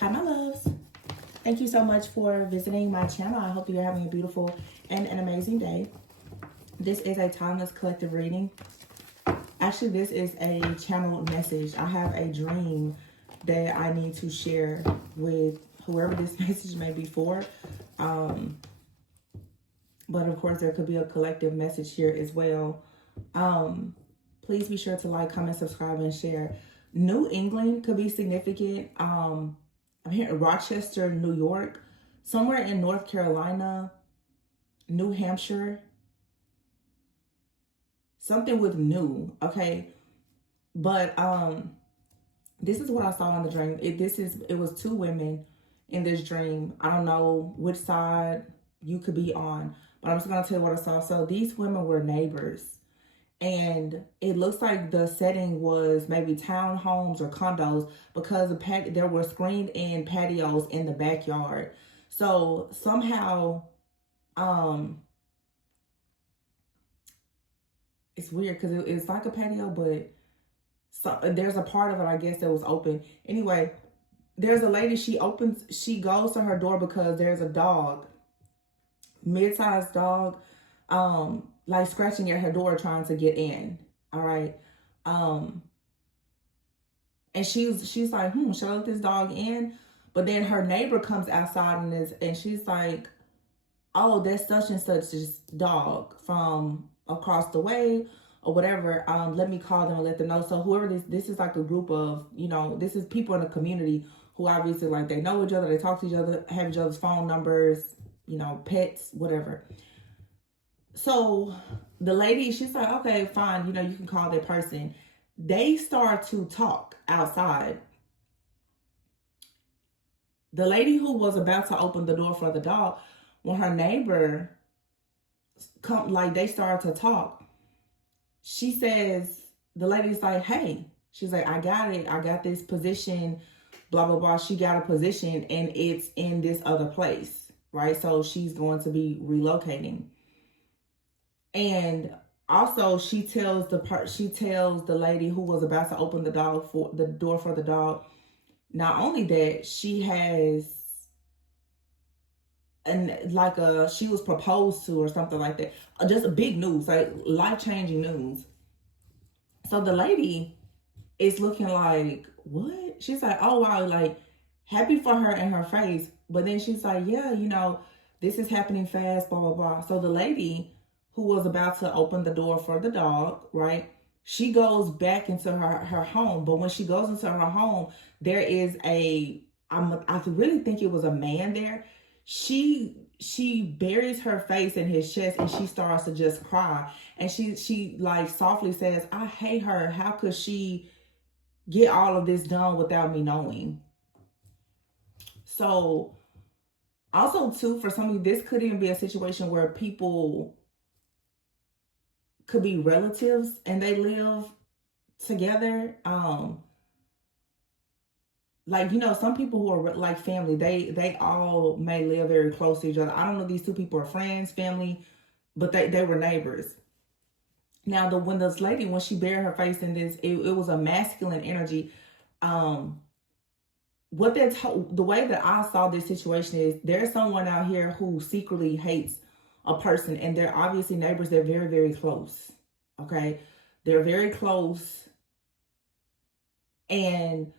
Hi, my loves. Thank you so much for visiting my channel. I hope you're having a beautiful and an amazing day. This is a timeless collective reading. Actually, this is a channeled message. I have a dream that I need to share with whoever this message may be for. But of course, there could be a collective message here as well. Please be sure to like, comment, subscribe, and share. New England could be significant. I'm here in Rochester, New York, somewhere in North Carolina, New Hampshire, something with new, okay? But this is what I saw in the dream. It was two women in this dream. I don't know which side you could be on, but I'm just gonna tell you what I saw. So these women were neighbors. And it looks like the setting was maybe townhomes or condos because there were screened in patios in the backyard. So somehow, it's weird because it's like a patio, but there's a part of it, I guess, that was open. Anyway, there's a lady, she goes to her door because there's a dog, mid-sized dog, like scratching at her door trying to get in. All right. And she's like, should I let this dog in? But then her neighbor comes outside and she's like, oh, that's such and such's dog from across the way or whatever. Let me call them and let them know. So whoever this is like a group of, this is people in the community who obviously like they know each other, they talk to each other, have each other's phone numbers, pets, whatever. So the lady, she's like, okay, fine, you can call that person. They start to talk outside. The lady who was about to open the door for the dog, when her neighbor they started to talk, she says, the lady's like, hey, she's like, I got it. I got this position, blah, blah, blah. She got a position and it's in this other place, right? So she's going to be relocating. And also she tells the lady who was about to open the door for the dog, not only that, she has she was proposed to or something like that. Just big news, like life-changing news. So the lady is looking like, what? She's like, oh wow, like happy for her in her face. But then she's like, yeah, this is happening fast, blah, blah, blah. So the lady who was about to open the door for the dog, right? She goes back into her home. But when she goes into her home, there is I really think it was a man there. She buries her face in his chest and she starts to just cry. And she like softly says, I hate her. How could she get all of this done without me knowing? So also too, for some of you, this could even be a situation where people could be relatives and they live together. Some people who are like family, they all may live very close to each other. I don't know if these two people are friends, family, but they were neighbors. Now, when this lady, when she buried her face in this, it was a masculine energy. The way that I saw this situation is there's someone out here who secretly hates a person, and they're obviously neighbors. They're very, very close. Okay. They're very close. And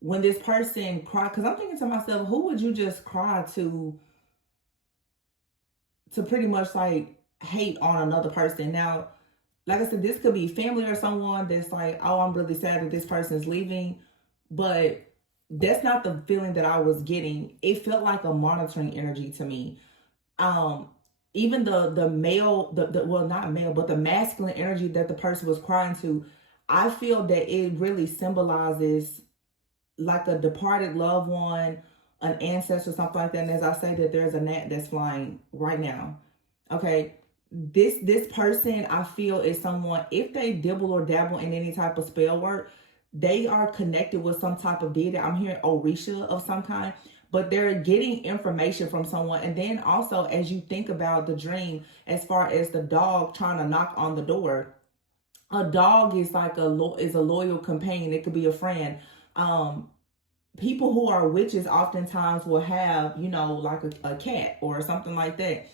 when this person cried, because I'm thinking to myself, who would you just cry to pretty much like hate on another person? Now, like I said, this could be family or someone that's like, oh, I'm really sad that this person is leaving. But that's not the feeling that I was getting. It felt like a monitoring energy to me. Even the male, well, not male, but the masculine energy that the person was crying to, I feel that it really symbolizes like a departed loved one, an ancestor, something like that. And as I say, that there's a gnat that's flying right now. Okay. This person, I feel, is someone, if they dibble or dabble in any type of spell work, they are connected with some type of deity. I'm hearing Orisha of some kind, but they're getting information from someone. And then also, as you think about the dream, as far as the dog trying to knock on the door, a dog is like a loyal companion. It could be a friend. people who are witches oftentimes will have, you know, like a cat or something like that,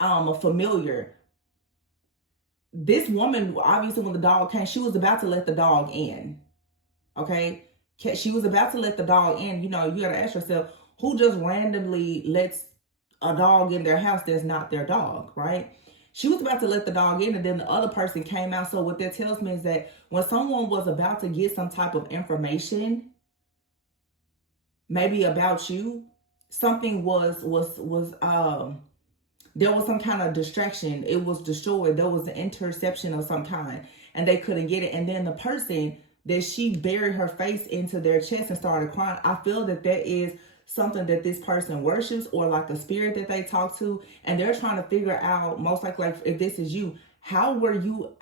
a familiar. This woman, obviously when the dog came, she was about to let the dog in. Okay? She was about to let the dog in. You know, you gotta ask yourself, who just randomly lets a dog in their house that's not their dog, right? She was about to let the dog in, and then the other person came out. So what that tells me is that when someone was about to get some type of information, maybe about you, something there was some kind of distraction. It was destroyed. There was an interception of some kind, and they couldn't get it. And then the person that she buried her face into their chest and started crying. I feel that that is something that this person worships, or like a spirit that they talk to, and they're trying to figure out, most likely, like, if this is you, how did you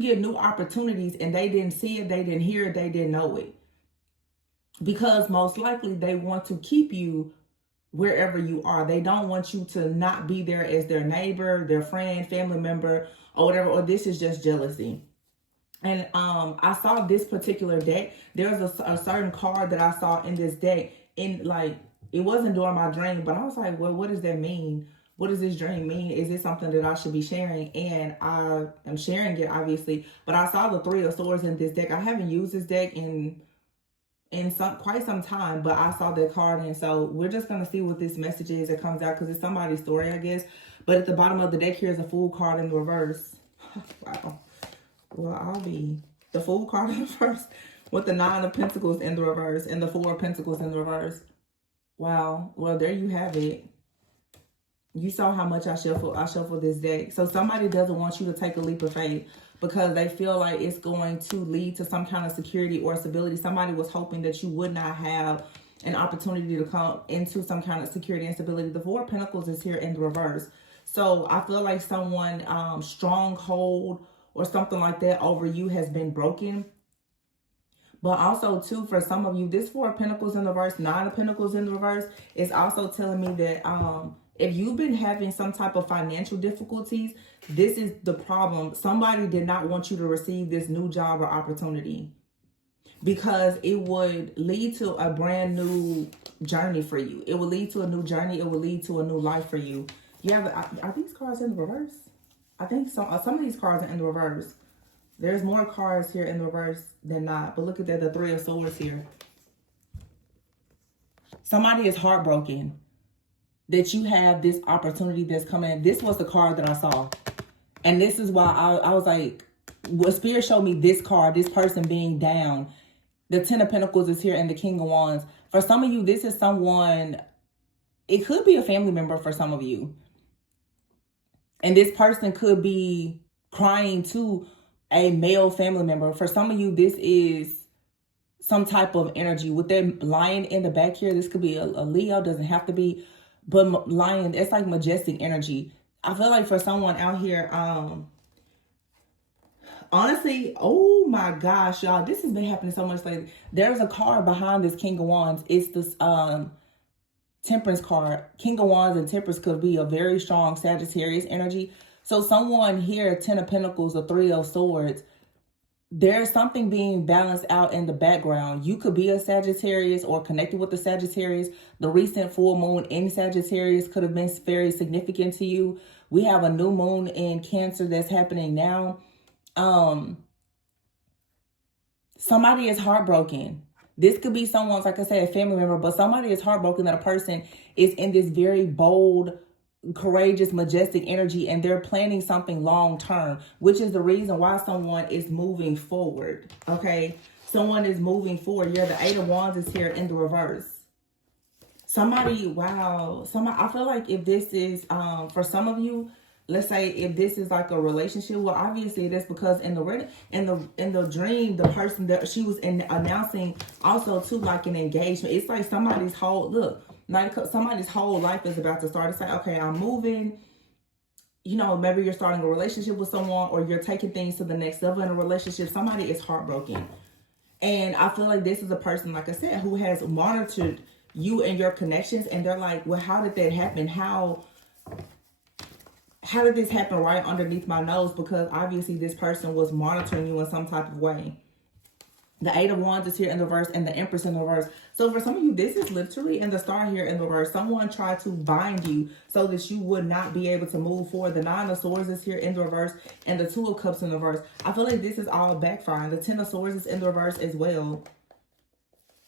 get new opportunities and they didn't see it, they didn't hear it, they didn't know it? Because most likely they want to keep you wherever you are. They don't want you to not be there as their neighbor, their friend, family member, or whatever, or this is just jealousy. And I saw this particular deck. There's a certain card that I saw in this deck, in like, it wasn't during my dream, but I was like, well, what does that mean? What does this dream mean? Is it something that I should be sharing? And I am sharing it, obviously. But I saw the Three of Swords in this deck. I haven't used this deck in quite some time, but I saw that card, and so we're just gonna see what this message is that comes out, because it's somebody's story, I guess. But at the bottom of the deck here is a Fool card in reverse. Wow. Well, I'll be the Fool card in reverse with the Nine of Pentacles in the reverse and the Four of Pentacles in the reverse. Wow. Well, there you have it. You saw how much I shuffled this deck. So somebody doesn't want you to take a leap of faith because they feel like it's going to lead to some kind of security or stability. Somebody was hoping that you would not have an opportunity to come into some kind of security and stability. The Four of Pentacles is here in the reverse. So I feel like someone stronghold or something like that over you has been broken. But also, too, for some of you, this Four of Pentacles in the reverse, Nine of Pentacles in the reverse is also telling me that if you've been having some type of financial difficulties, this is the problem. Somebody did not want you to receive this new job or opportunity because it would lead to a brand new journey for you. It will lead to a new journey. It will lead to a new life for you. Are these cards in the reverse? I think so. Some of these cards are in the reverse. There's more cards here in the reverse than not. But look at that, the Three of Swords here. Somebody is heartbroken that you have this opportunity that's coming. This was the card that I saw. And this is why I was like, well, Spirit showed me this card, this person being down. The Ten of Pentacles is here and the King of Wands. For some of you, this is someone, it could be a family member for some of you. And this person could be crying to a male family member. For some of you, this is some type of energy. With that lion in the back here, this could be a Leo, doesn't have to be. But lion, it's like majestic energy. I feel like for someone out here, honestly, oh my gosh, y'all, this has been happening so much lately. There's a card behind this King of Wands. It's this Temperance card. King of Wands and Temperance could be a very strong Sagittarius energy. So someone here, Ten of Pentacles, or Three of Swords, there's something being balanced out in the background. You could be a Sagittarius or connected with the Sagittarius. The recent full moon in Sagittarius could have been very significant to you. We have a new moon in Cancer that's happening now. Somebody is heartbroken. This could be someone's, like I said, a family member, but somebody is heartbroken that a person is in this very bold, courageous, majestic energy, and they're planning something long term, which is the reason why someone is moving forward. Okay, someone is moving forward. Yeah, the Eight of Wands is here in the reverse. Somebody, wow, I feel like if this is for some of you, let's say if this is like a relationship, well, obviously it is, because in the dream, the person that she was announcing also too, like an engagement. It's like somebody's whole somebody's whole life is about to start. It's like, okay, I'm moving. You know, maybe you're starting a relationship with someone, or you're taking things to the next level in a relationship. Somebody is heartbroken. And I feel like this is a person, like I said, who has monitored you and your connections. And they're like, well, how did that happen? How did this happen right underneath my nose? Because obviously this person was monitoring you in some type of way. The Eight of Wands is here in the reverse and the Empress in the reverse. So for some of you, this is literally in the Star here in the reverse. Someone tried to bind you so that you would not be able to move forward. The Nine of Swords is here in the reverse and the Two of Cups in the reverse. I feel like this is all backfiring. The Ten of Swords is in the reverse as well.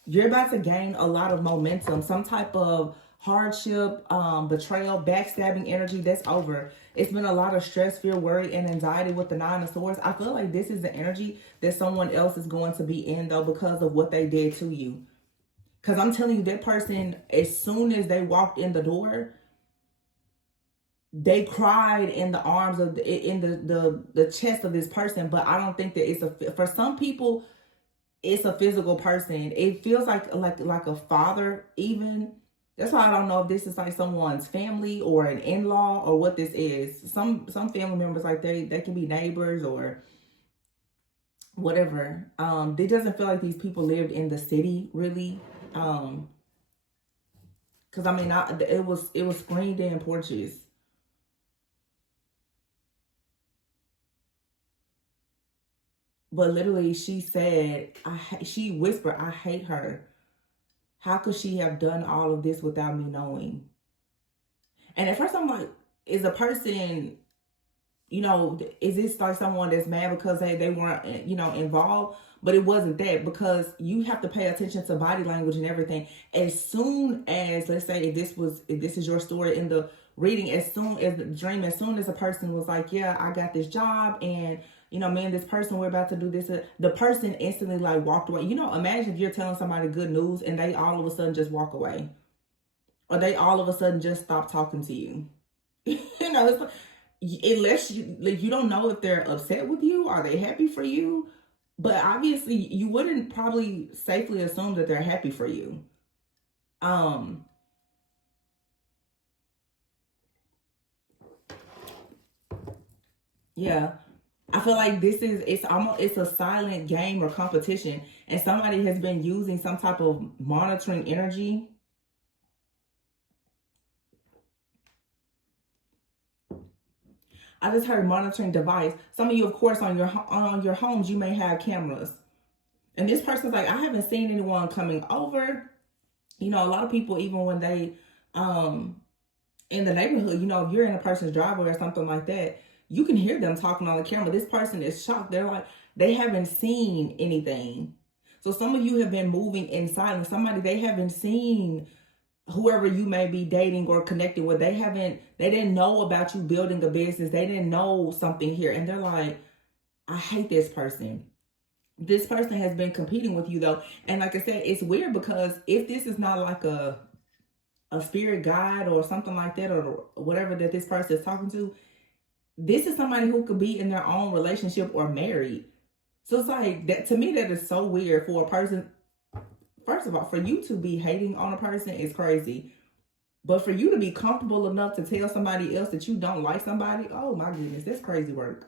You're about to gain a lot of momentum. Some type of hardship, betrayal, backstabbing energy, that's over. It's been a lot of stress, fear, worry, and anxiety with the Nine of Swords. I feel like this is the energy that someone else is going to be in, though, because of what they did to you. Because I'm telling you, that person, as soon as they walked in the door, they cried in the arms of the chest of this person. But I don't think that it's for some people, it's a physical person. It feels like a father even. That's why I don't know if this is like someone's family or an in-law or what this is. Some family members, like they can be neighbors or whatever. It doesn't feel like these people lived in the city really. Because I mean, it was screened in porches. But literally, she said, she whispered, "I hate her. How could she have done all of this without me knowing?" And at first I'm like, is a person, you know, is this like someone that's mad because they weren't, you know, involved? But it wasn't that, because you have to pay attention to body language and everything. As soon as, let's say, if this is your story in the reading, as soon as the dream, as soon as a person was like, yeah, I got this job and, you know, me and this person, we're about to do this, the person instantly like walked away. You know, imagine if you're telling somebody good news and they all of a sudden just walk away. Or they all of a sudden just stop talking to you. You know, it's like, unless you don't know if they're upset with you, are they happy for you? But obviously you wouldn't probably safely assume that they're happy for you. Yeah. I feel like it's a silent game or competition, and somebody has been using some type of monitoring energy. I just heard monitoring device. Some of you, of course, on your homes, you may have cameras. And this person's like, I haven't seen anyone coming over. You know, a lot of people, even when they in the neighborhood, you know, if you're in a person's driveway or something like that, you can hear them talking on the camera. This person is shocked. They're like, they haven't seen anything. So some of you have been moving in silence. They haven't seen whoever you may be dating or connecting with. They didn't know about you building a business. They didn't know something here. And they're like, I hate this person. This person has been competing with you though. And like I said, it's weird because if this is not like a spirit guide or something like that, or whatever that this person is talking to, this is somebody who could be in their own relationship or married. So it's like that, to me, that is so weird for a person. First of all, for you to be hating on a person is crazy. But for you to be comfortable enough to tell somebody else that you don't like somebody, oh my goodness, that's crazy work.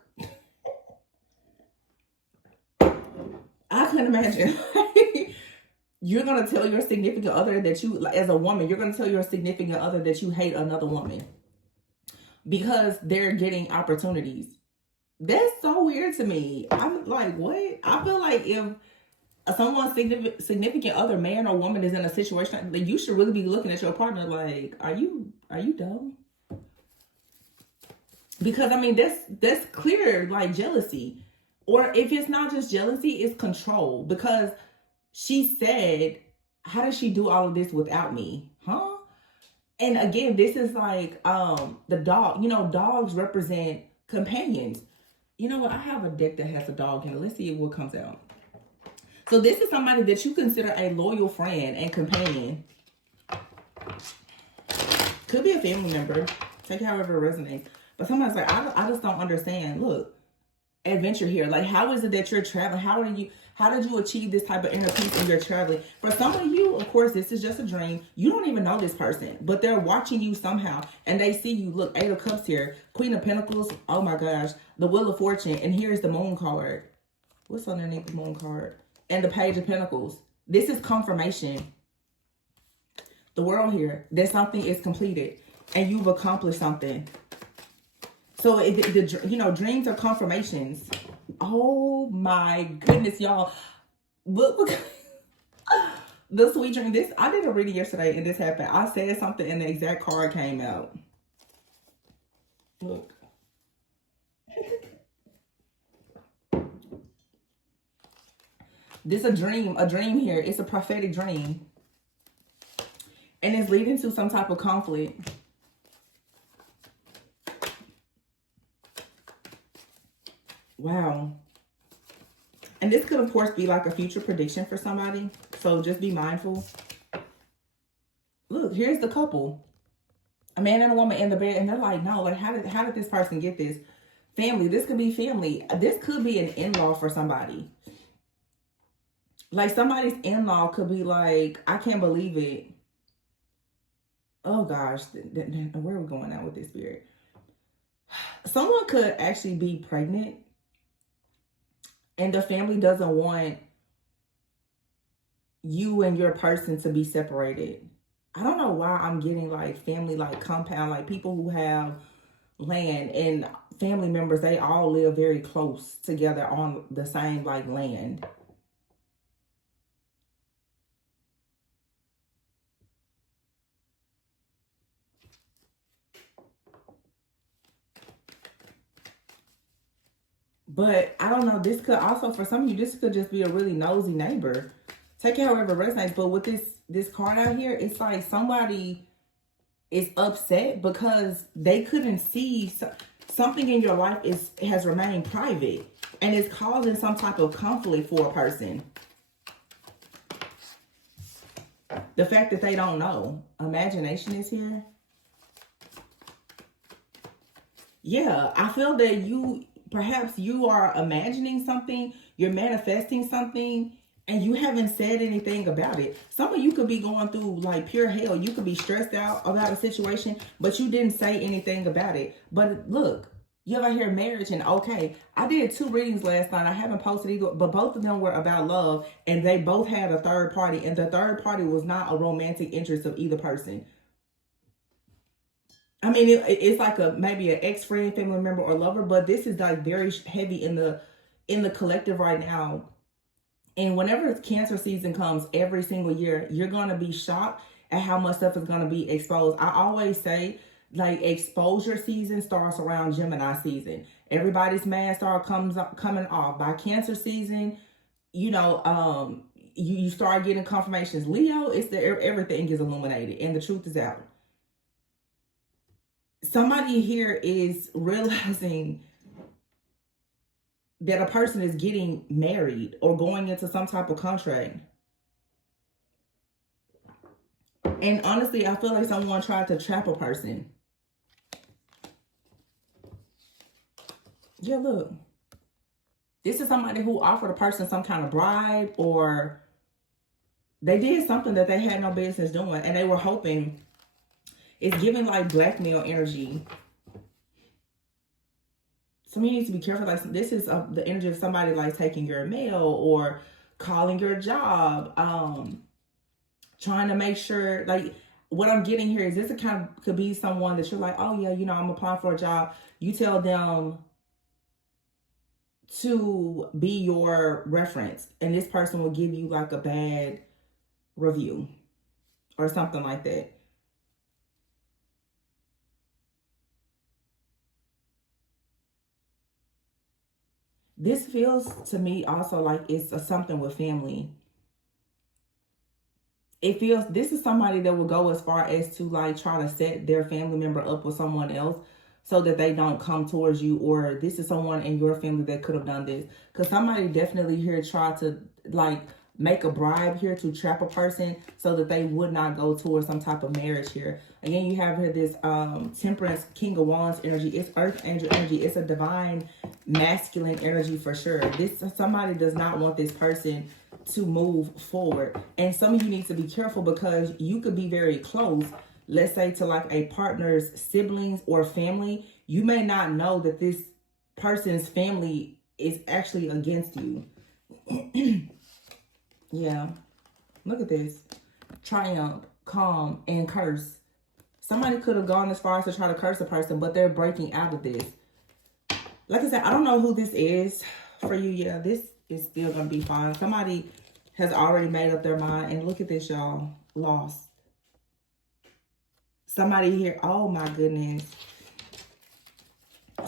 I couldn't imagine. You're going to tell your significant other that you, as a woman, you're going to tell your significant other that you hate another woman because they're getting opportunities. That's so weird to me. I'm like, what? I feel like if someone's significant other, man or woman, is in a situation, like, you should really be looking at your partner like, are you dumb? Because I mean, that's clear, like, jealousy. Or if it's not just jealousy, it's control. Because she said, how does she do all of this without me? Huh? And again, this is like the dog. You know, dogs represent companions. You know what? I have a deck that has a dog in it. Let's see what comes out. So this is somebody that you consider a loyal friend and companion. Could be a family member. Take it however it resonates. But somebody's like, I just don't understand. Look, adventure here. Like, how is it that you're traveling? How did you achieve this type of inner peace when you're traveling? For some of you, of course, this is just a dream. You don't even know this person, but they're watching you somehow and they see you. Look, Eight of Cups here, Queen of Pentacles. Oh my gosh, the Wheel of Fortune. And here's the Moon card. What's underneath the Moon card? And the Page of Pentacles. This is confirmation. The World here, that something is completed and you've accomplished something. So, you know, dreams are confirmations. Oh my goodness, y'all. Look. The sweet dream. This, I did a reading yesterday and this happened. I said something and the exact card came out. Look. This is a dream here. It's a prophetic dream. And it's leading to some type of conflict. Wow. And this could, of course, be like a future prediction for somebody. So just be mindful. Look, here's the couple. A man and a woman in the bed. And they're like, no, like, how did this person get this? Family. This could be family. This could be an in-law for somebody. Like, somebody's in-law could be like, I can't believe it. Oh, gosh. Where are we going now with this spirit? Someone could actually be pregnant. And the family doesn't want you and your person to be separated. I don't know why I'm getting like family, like compound, like people who have land and family members, they all live very close together on the same like land. But I don't know, this could also, for some of you, this could just be a really nosy neighbor. Take it however it resonates. But with this card out here, it's like somebody is upset because they couldn't see something in your life has remained private. And it's causing some type of conflict for a person. The fact that they don't know. Imagination is here. Yeah, I feel that perhaps you are imagining something, you're manifesting something, and you haven't said anything about it. Some of you could be going through like pure hell. You could be stressed out about a situation, but you didn't say anything about it. But look, you ever hear marriage and okay, I did 2 readings last night. I haven't posted either, but both of them were about love, and they both had a third party, and the third party was not a romantic interest of either person. I mean, it's like maybe an ex-friend, family member, or lover, but this is like very heavy in the collective right now. And whenever Cancer season comes every single year, you're going to be shocked at how much stuff is going to be exposed. I always say, like, exposure season starts around Gemini season. Everybody's mask coming off. By Cancer season, you know, you start getting confirmations. Leo, everything is illuminated and the truth is out. Somebody here is realizing that a person is getting married or going into some type of contract. And honestly, I feel like someone tried to trap a person. Yeah, look. This is somebody who offered a person some kind of bribe, or they did something that they had no business doing, and they were hoping. It's giving like blackmail energy. Some of you need to be careful. Like, this is the energy of somebody like taking your mail or calling your job, trying to make sure, like, what I'm getting here is this could be someone that you're like, oh yeah, you know, I'm applying for a job. You tell them to be your reference, and this person will give you like a bad review or something like that. This feels to me also like it's something with family. It feels, this is somebody that will go as far as to like try to set their family member up with someone else so that they don't come towards you, or this is someone in your family that could have done this. Because somebody definitely here tried to like make a bribe here to trap a person so that they would not go towards some type of marriage here. Again, you have here this Temperance, King of Wands energy. It's Earth Angel energy. It's a divine masculine energy for sure. Somebody does not want this person to move forward. And some of you need to be careful because you could be very close, let's say to like a partner's siblings or family. You may not know that this person's family is actually against you. Yeah, look at this. Triumph, calm, and curse. Somebody could have gone as far as to try to curse a person, but they're breaking out of this. Like I said, I don't know who this is for you. Yeah, this is still going to be fine. Somebody has already made up their mind. And look at this, y'all. Lost. Somebody here, oh my goodness.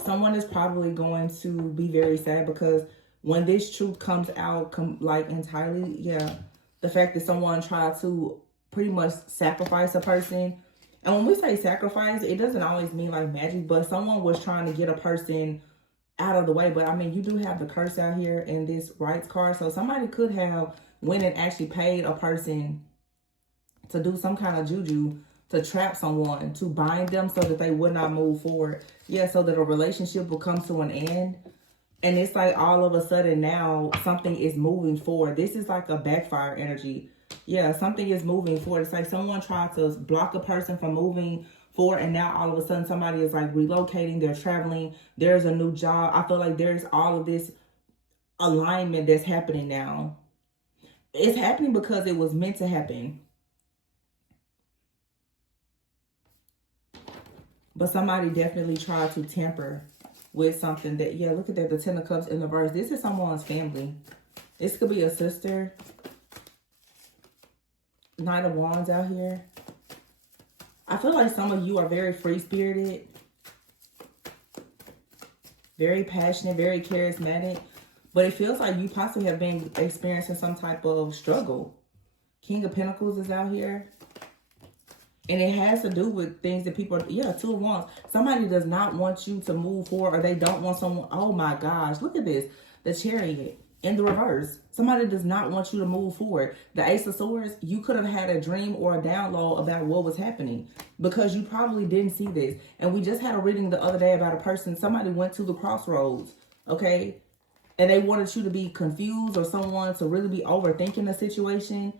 Someone is probably going to be very sad because when this truth comes out, like entirely, yeah, the fact that someone tried to pretty much sacrifice a person. And when we say sacrifice, it doesn't always mean like magic, but someone was trying to get a person out of the way. But I mean, you do have the curse out here in this rights card. So somebody could have went and actually paid a person to do some kind of juju, to trap someone, to bind them so that they would not move forward. Yeah, so that a relationship will come to an end. And it's like all of a sudden now something is moving forward. This is like a backfire energy. Yeah, something is moving forward. It's like someone tried to block a person from moving forward, and now all of a sudden somebody is like relocating, they're traveling, there's a new job. I feel like there's all of this alignment that's happening now. It's happening because it was meant to happen. But somebody definitely tried to tamper with something that, yeah, look at that, the Ten of Cups in the reverse. This is someone's family. This could be a sister. Knight of Wands out here. I feel like some of you are very free-spirited, very passionate, very charismatic, but it feels like you possibly have been experiencing some type of struggle. King of Pentacles is out here. And it has to do with things that people, yeah, Two of Wands. Somebody does not want you to move forward, or they don't want someone, oh my gosh, look at this. The Chariot in the reverse. Somebody does not want you to move forward. The Ace of Swords, you could have had a dream or a download about what was happening because you probably didn't see this. And we just had a reading the other day about a person, somebody went to the crossroads, okay? And they wanted you to be confused or someone to really be overthinking the situation.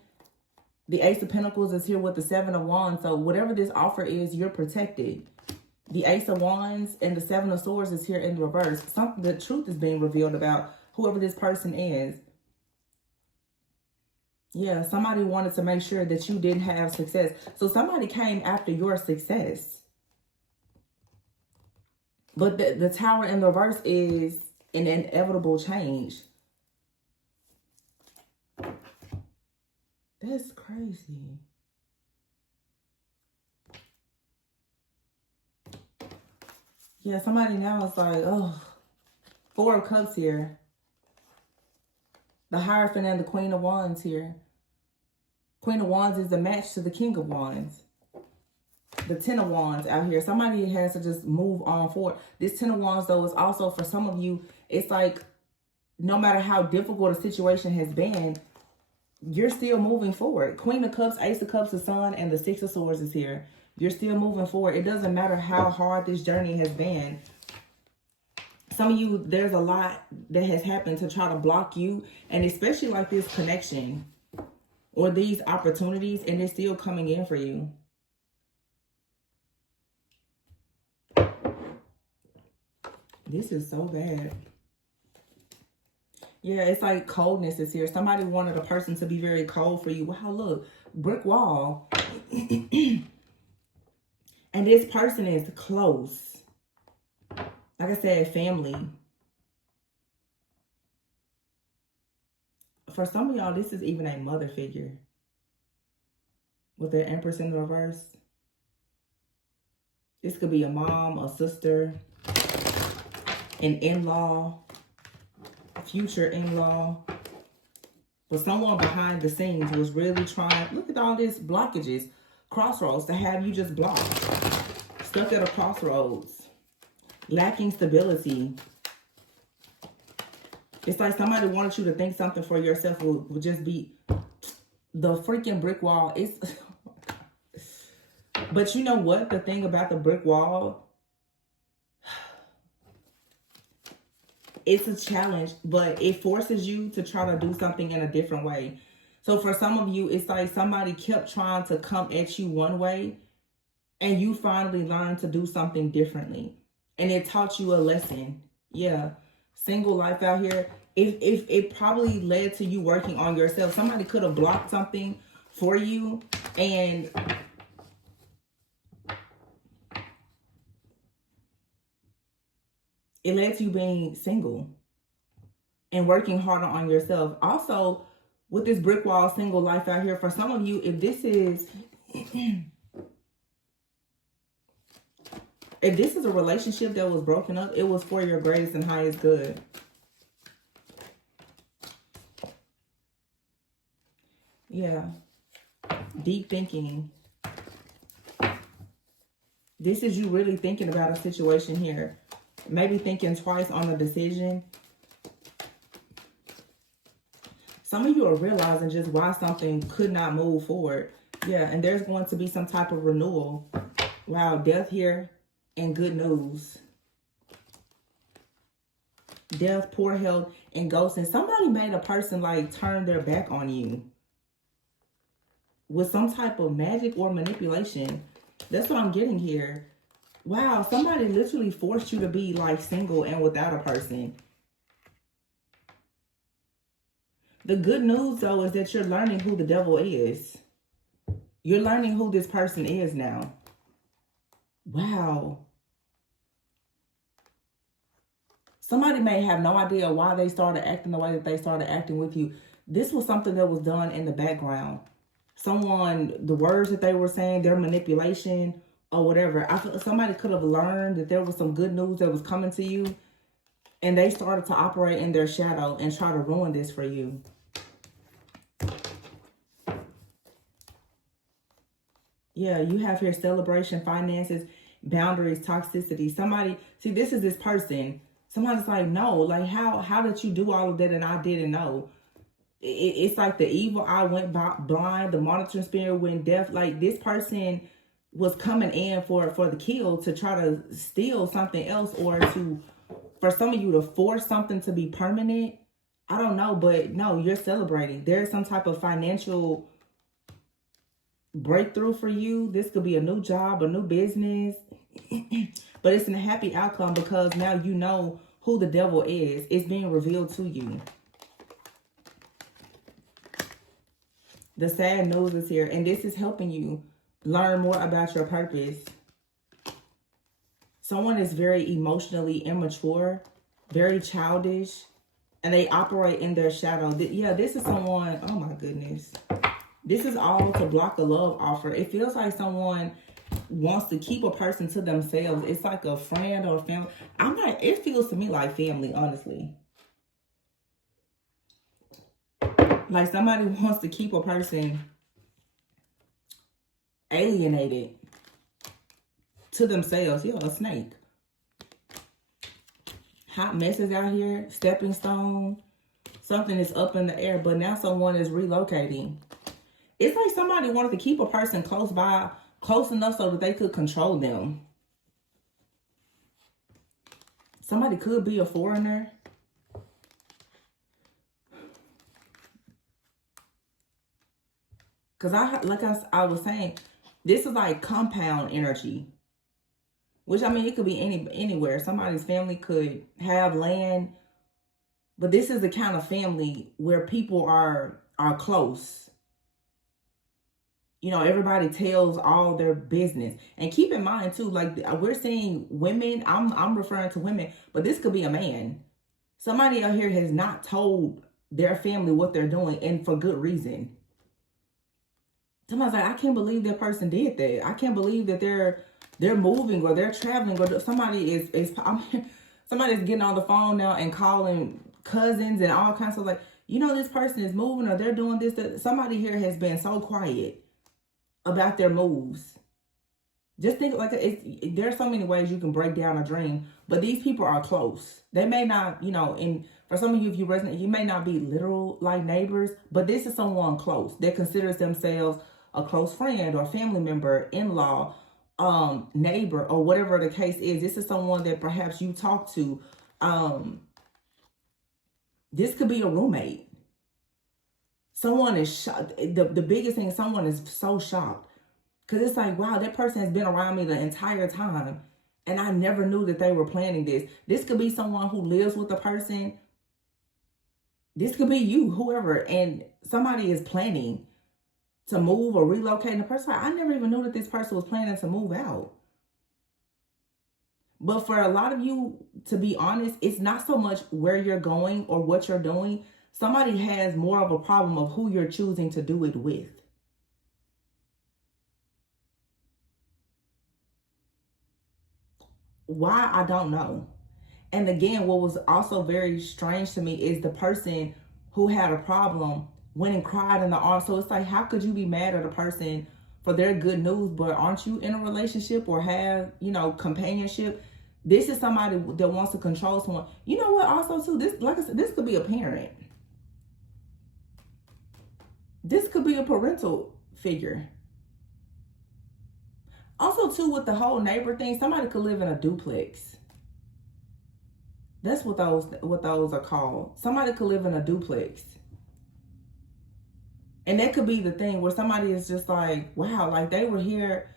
The Ace of Pentacles is here with the Seven of Wands. So whatever this offer is, you're protected. The Ace of Wands and the Seven of Swords is here in reverse. The truth is being revealed about whoever this person is. Yeah, somebody wanted to make sure that you didn't have success. So somebody came after your success. But the Tower in the reverse is an inevitable change. That's crazy. Yeah, somebody now is like, oh, Four of Cups here. The Hierophant and the Queen of Wands here. Queen of Wands is the match to the King of Wands. The Ten of Wands out here. Somebody has to just move on forward. This Ten of Wands, though, is also for some of you, it's like no matter how difficult a situation has been, you're still moving forward. Queen of Cups, Ace of Cups, the Sun, and the Six of Swords is here. You're still moving forward. It doesn't matter how hard this journey has been. Some of you, there's a lot that has happened to try to block you, and especially like this connection or these opportunities, and they're still coming in for you. This is so bad. Yeah, it's like coldness is here. Somebody wanted a person to be very cold for you. Wow, look, brick wall. And this person is close. Like I said, family. For some of y'all, this is even a mother figure. With the Empress in the reverse. This could be a mom, a sister, an in-law, future in-law. But someone behind the scenes was really trying, look at all these blockages, crossroads, to have you just blocked. Stuck at a crossroads. Lacking stability. It's like somebody wanted you to think something for yourself would just be the freaking brick wall. It's, but you know what? The thing about the brick wall, it's a challenge, but it forces you to try to do something in a different way. So for some of you, it's like somebody kept trying to come at you one way, and you finally learned to do something differently. And it taught you a lesson. Yeah. Single life out here. If it probably led to you working on yourself. Somebody could have blocked something for you, and it led to you being single and working harder on yourself. Also, with this brick wall single life out here. For some of you, if this is if this is a relationship that was broken up, it was for your greatest and highest good. Yeah. Deep thinking. This is you really thinking about a situation here. Maybe thinking twice on a decision. Some of you are realizing just why something could not move forward. Yeah, and there's going to be some type of renewal. Wow, death here and good news. Death, poor health, and ghosting. Somebody made a person like turn their back on you with some type of magic or manipulation. That's what I'm getting here. Wow, somebody literally forced you to be like single and without a person. The good news though is that you're learning who the devil is. You're learning who this person is now. Wow. Somebody may have no idea why they started acting the way that they started acting with you. This was something that was done in the background. Someone, the words that they were saying, their manipulation or whatever. I feel somebody could have learned that there was some good news that was coming to you, and they started to operate in their shadow and try to ruin this for you. Yeah, you have here celebration, finances, boundaries, toxicity. Somebody, see, this is this person. Somebody's like, no, like how did you do all of that and I didn't know? It's like the evil eye went blind, the monitoring spirit went deaf. Like this person was coming in for the kill to try to steal something else, or for some of you to force something to be permanent. I don't know, but no, you're celebrating. There's some type of financial breakthrough for you. This could be a new job, a new business, but it's a happy outcome because now you know who the devil is. It's being revealed to you. The sad news is here, and this is helping you learn more about your purpose. Someone is very emotionally immature, very childish, and they operate in their shadow. Yeah, this is someone, oh my goodness. This is all to block a love offer. It feels like someone wants to keep a person to themselves. It's like a friend or a family. It feels to me like family, honestly. Like somebody wants to keep a person alienated to themselves. Yeah, a snake. Hot messes out here, stepping stone. Something is up in the air, but now someone is relocating. It's like somebody wanted to keep a person close by, close enough so that they could control them. Somebody could be a foreigner. Because I was saying, this is like compound energy. Which, I mean, it could be anywhere. Somebody's family could have land. But this is the kind of family where people are close. You know, everybody tells all their business. And keep in mind, too, like, we're seeing women. I'm referring to women. But this could be a man. Somebody out here has not told their family what they're doing, and for good reason. Somebody's like, I can't believe that person did that. I can't believe that they're moving or they're traveling, or somebody's getting on the phone now and calling cousins and all kinds of, like, you know, this person is moving or they're doing this. That somebody here has been so quiet about their moves. Just think, like, there's so many ways you can break down a dream, but these people are close. They may not, you know, and for some of you, if you resonate, you may not be literal like neighbors, but this is someone close that considers themselves a close friend or family member, in-law, neighbor, or whatever the case is. This is someone that perhaps you talk to. This could be a roommate. Someone is shocked. The biggest thing, someone is so shocked. Because it's like, wow, that person has been around me the entire time, and I never knew that they were planning this. This could be someone who lives with a person. This could be you, whoever, and somebody is planning to move or relocate. And the person, I never even knew that this person was planning to move out. But for a lot of you, to be honest, it's not so much where you're going or what you're doing, Somebody has more of a problem of who you're choosing to do it with. Why? I don't know. And again, what was also very strange to me is the person who had a problem went and cried in the arms. So it's like, how could you be mad at a person for their good news, but aren't you in a relationship or have, you know, companionship? This is somebody that wants to control someone. You know what? Also, too, this, like I said, this could be a parent. This could be a parental figure. Also, too, with the whole neighbor thing, somebody could live in a duplex. That's what those are called. Somebody could live in a duplex. And that could be the thing where somebody is just like, wow, like they were here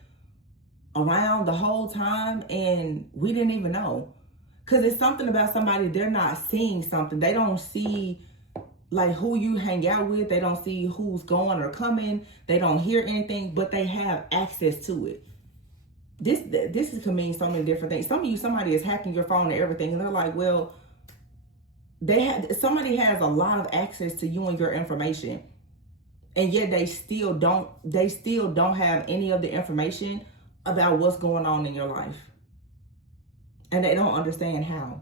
around the whole time and we didn't even know. Because it's something about somebody, they're not seeing something. They don't see like who you hang out with. They don't see who's going or coming. They don't hear anything, but they have access to it. This can mean so many different things. Some of you, somebody is hacking your phone and everything, and they're like, well, somebody has a lot of access to you and your information, and yet they still don't have any of the information about what's going on in your life, and they don't understand how.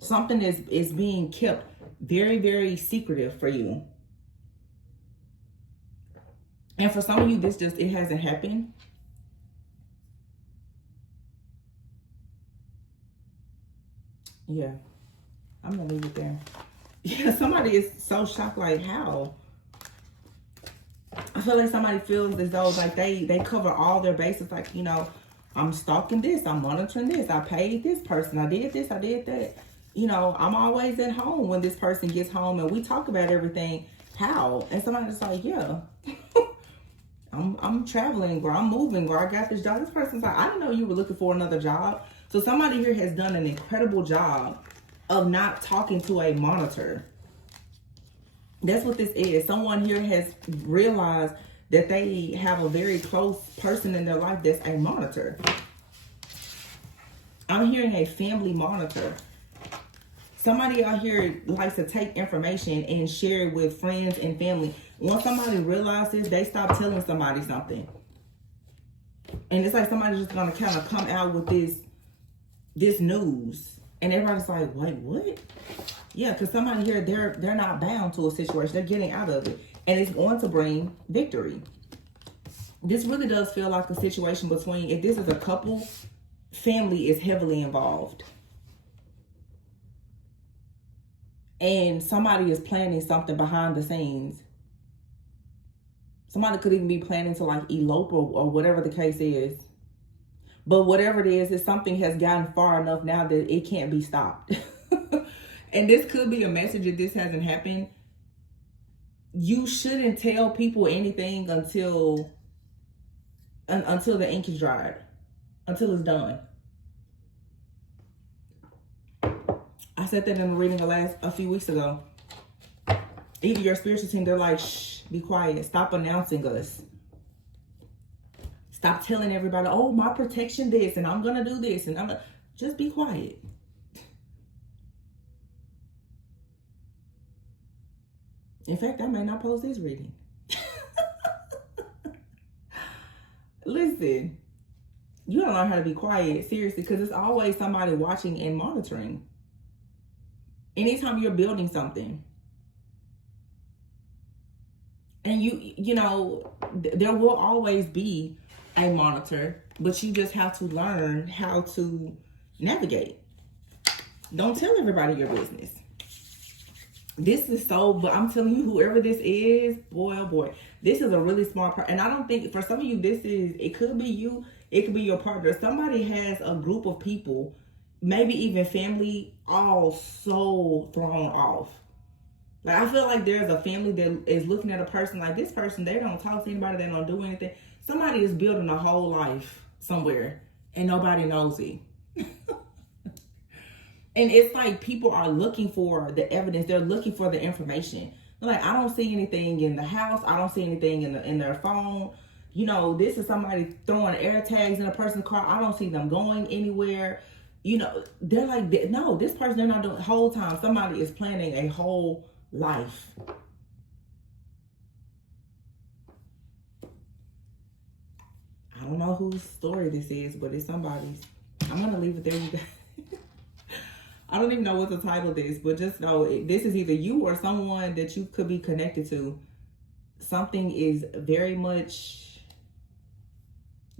Something is being kept very, very secretive for you. And for some of you, it hasn't happened. Yeah, I'm gonna leave it there. Yeah, somebody is so shocked, like how? I feel like somebody feels as though like they cover all their bases, like, you know, I'm stalking this, I'm monitoring this, I paid this person, I did this, I did that. You know, I'm always at home when this person gets home and we talk about everything. How? And somebody's like, yeah. I'm traveling, or I'm moving, or I got this job. This person's like, I didn't know you were looking for another job. So somebody here has done an incredible job of not talking to a monitor. That's what this is. Someone here has realized that they have a very close person in their life that's a monitor. I'm hearing a family monitor. Somebody out here likes to take information and share it with friends and family. Once somebody realizes, they stop telling somebody something. And it's like somebody's just going to kind of come out with this news. And everybody's like, wait, what? Yeah, because somebody here, they're not bound to a situation. They're getting out of it. And it's going to bring victory. This really does feel like a situation between, if this is a couple, family is heavily involved. And somebody is planning something behind the scenes. Somebody could even be planning to like elope or whatever the case is. But whatever it is something has gotten far enough now that it can't be stopped. And this could be a message if this hasn't happened. You shouldn't tell people anything until the ink is dried. Until it's done. I said that in the reading a few weeks ago. Either your spiritual team, they're like, shh, be quiet. Stop announcing us. Stop telling everybody, oh, my protection this, and I'm going to do this, and just be quiet. In fact, I may not post this reading. Listen, you don't learn how to be quiet, seriously, because there's always somebody watching and monitoring. Anytime you're building something, and you know, there will always be a monitor, but you just have to learn how to navigate. Don't tell everybody your business. This is but I'm telling you, whoever this is, boy, oh boy, this is a really smart part. And I don't think, for some of you, it could be you, it could be your partner. Somebody has a group of people, maybe even family, all so thrown off. Like, I feel like there's a family that is looking at a person like, this person, they don't talk to anybody, they don't do anything. Somebody is building a whole life somewhere and nobody knows it. And it's like people are looking for the evidence. They're looking for the information. They're like, I don't see anything in the house. I don't see anything in their phone. You know, this is somebody throwing air tags in a person's car. I don't see them going anywhere. you know, they're like, no, this person, they're not doing the whole time. Somebody is planning a whole life. I don't know whose story this is, but it's somebody's. I'm going to leave it there, you guys. I don't even know what to title this, but just know this is either you or someone that you could be connected to. Something is very much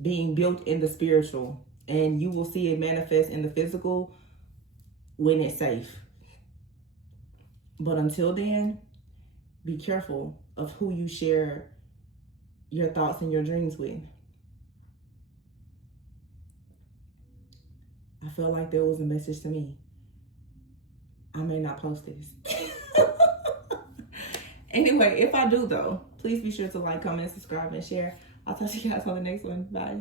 being built in the spiritual, and you will see it manifest in the physical when it's safe. But until then, be careful of who you share your thoughts and your dreams with. I felt like there was a message to me. I may not post this. Anyway, if I do though, please be sure to like, comment, subscribe, and share. I'll talk to you guys on the next one. Bye.